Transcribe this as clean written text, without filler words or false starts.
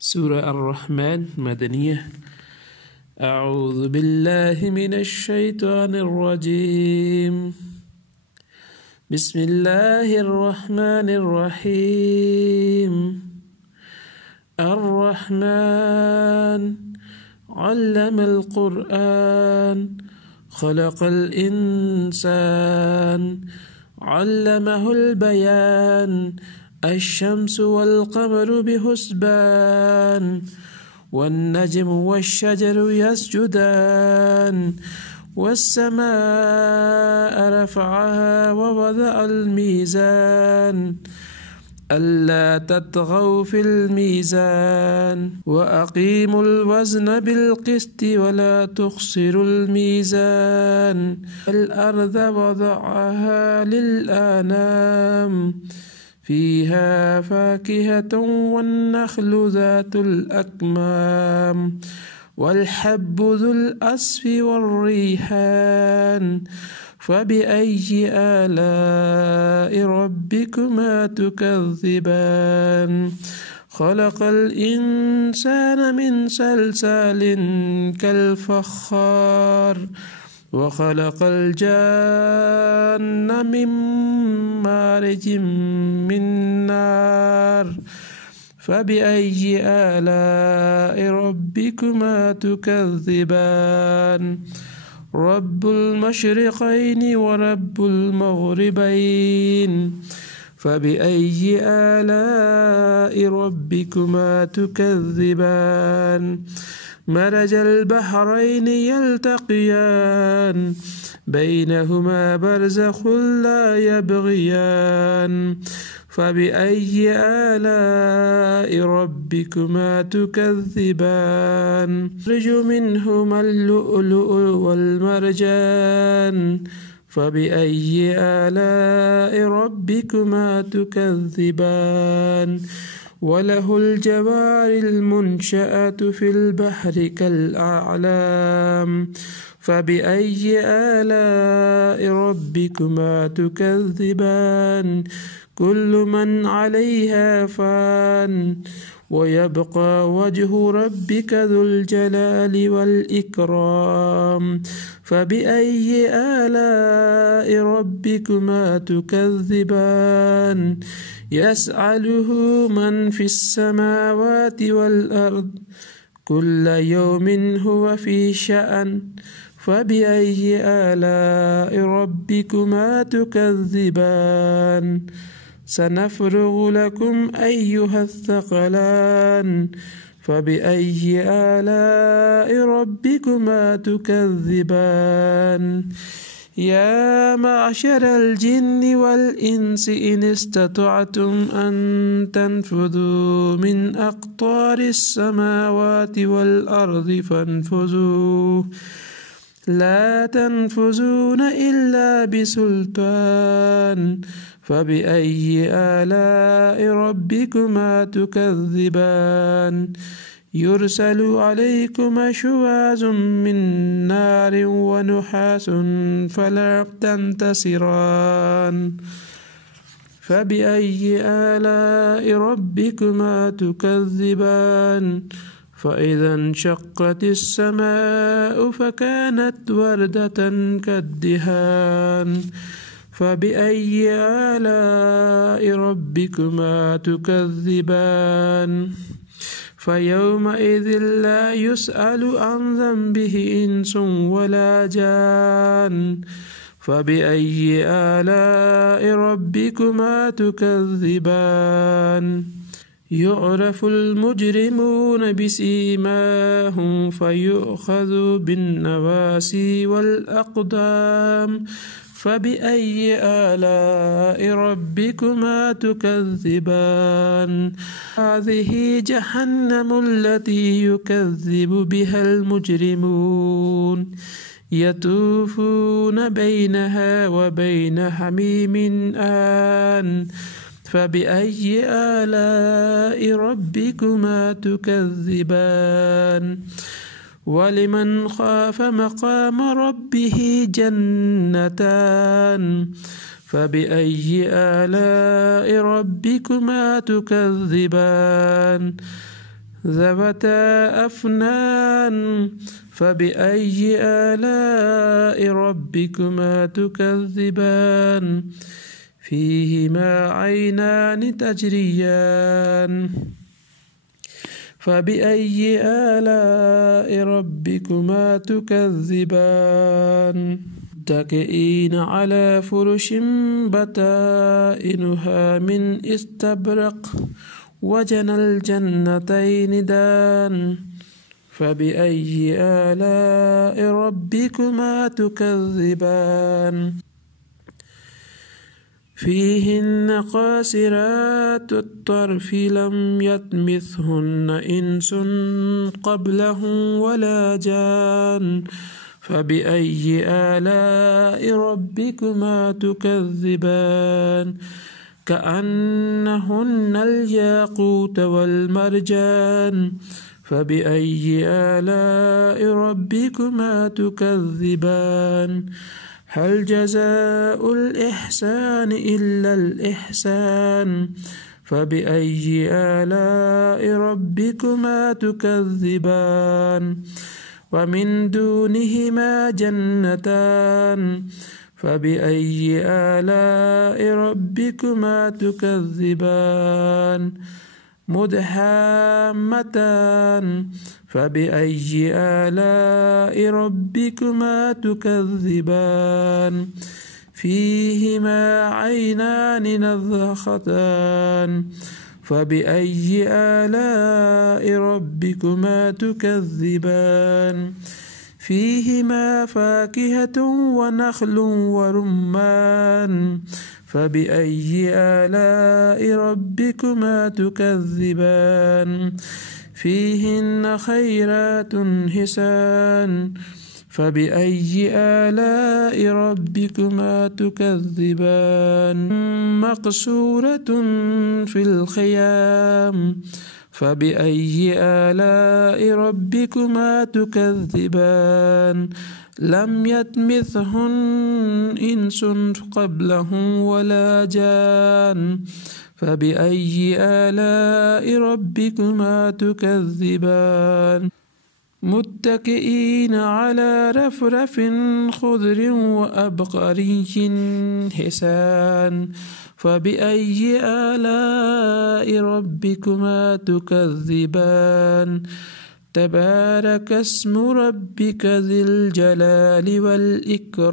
سورة الرحمن مدنية. أعوذ بالله من الشيطان الرجيم. بسم الله الرحمن الرحيم. الرحمن علم القرآن خلق الإنسان علمه البيان الشمس والقمر بحسبان والنجم والشجر يسجدان والسماء رفعها ووضع الميزان ألا تطغوا في الميزان وأقيموا الوزن بالقسط ولا تخسروا الميزان الأرض وضعها للأنام فيها فاكهة والنخل ذات الأكمام والحب ذو الأصف والريحان فبأي آلاء ربكما تكذبان خلق الإنسان من صلصال كالفخار وخلق الجان من مارج من نار فبأي آلاء ربكما تكذبان رب المشرقين ورب المغربين فبأي آلاء ربكما تكذبان مرج البحرين يلتقيان بينهما برزخ لا يبغيان فبأي آلاء ربكما تكذبان يخرج منهما اللؤلؤ والمرجان فبأي آلاء ربكما تكذبان وله الجوار المنشآت في البحر كالأعلام فبأي آلاء ربكما تكذبان كل من عليها فان ويبقى وجه ربك ذو الجلال والإكرام فبأي آلاء ربكما تكذبان يسأله من في السماوات والأرض كل يوم هو في شأن فبأي آلاء ربكما تكذبان سنفرغ لكم أيها الثقلان فبأي آلاء ربكما تكذبان يا معشر الجن والإنس إن استطعتم أن تنفذوا من أقطار السماوات والأرض فانفذوا لا تنفذون إلا بسلطان فبأي آلاء ربكما تكذبان يرسل عليكما شواظ من نار ونحاس فلا تنتصران فبأي آلاء ربكما تكذبان فإذا انشقت السماء فكانت وردة كالدهان فبأي آلاء ربكما تكذبان فيومئذ لا يسأل عن ذنبه إنس ولا جان فبأي آلاء ربكما تكذبان يعرف المجرمون بسيماهم فيؤخذ بالنواسي والأقدام فبأي آلاء ربكما تكذبان هذه جهنم التي يكذب بها المجرمون يطوفون بينها وبين حميم آن فبأي آلاء ربكما تكذبان ولمن خاف مقام ربه جنتان فبأي آلاء ربكما تكذبان ذوتا أفنان فبأي آلاء ربكما تكذبان فيهما عينان تجريان فبأي آلاء ربكما تكذبان متكئين على فرش بطائنها من استبرق وجنى الجنتين دان فبأي آلاء ربكما تكذبان فيهن قاصرات الطرف لم يطمثهن إنس قبلهم ولا جان فبأي آلاء ربكما تكذبان كأنهن الياقوت والمرجان فبأي آلاء ربكما تكذبان هل جزاء الإحسان إلا الإحسان فبأي آلاء ربكما تكذبان ومن دونهما جنتان فبأي آلاء ربكما تكذبان مدهامتان فبأي آلاء ربكما تكذبان فيهما عينان نضختان فبأي آلاء ربكما تكذبان فيهما فاكهة ونخل ورمان فبأي آلاء ربكما تكذبان فيهن خيرات حسان فبأي آلاء ربكما تكذبان مقصورة في الخيام فبأي آلاء ربكما تكذبان لم يطمثهن إنس قبلهم ولا جان فبأي آلاء ربكما تكذبان متكئين على رفرف خضر وأبقري حسان فبأي آلاء ربكما تكذبان تبارك اسم ربك ذي الجلال والإكرام.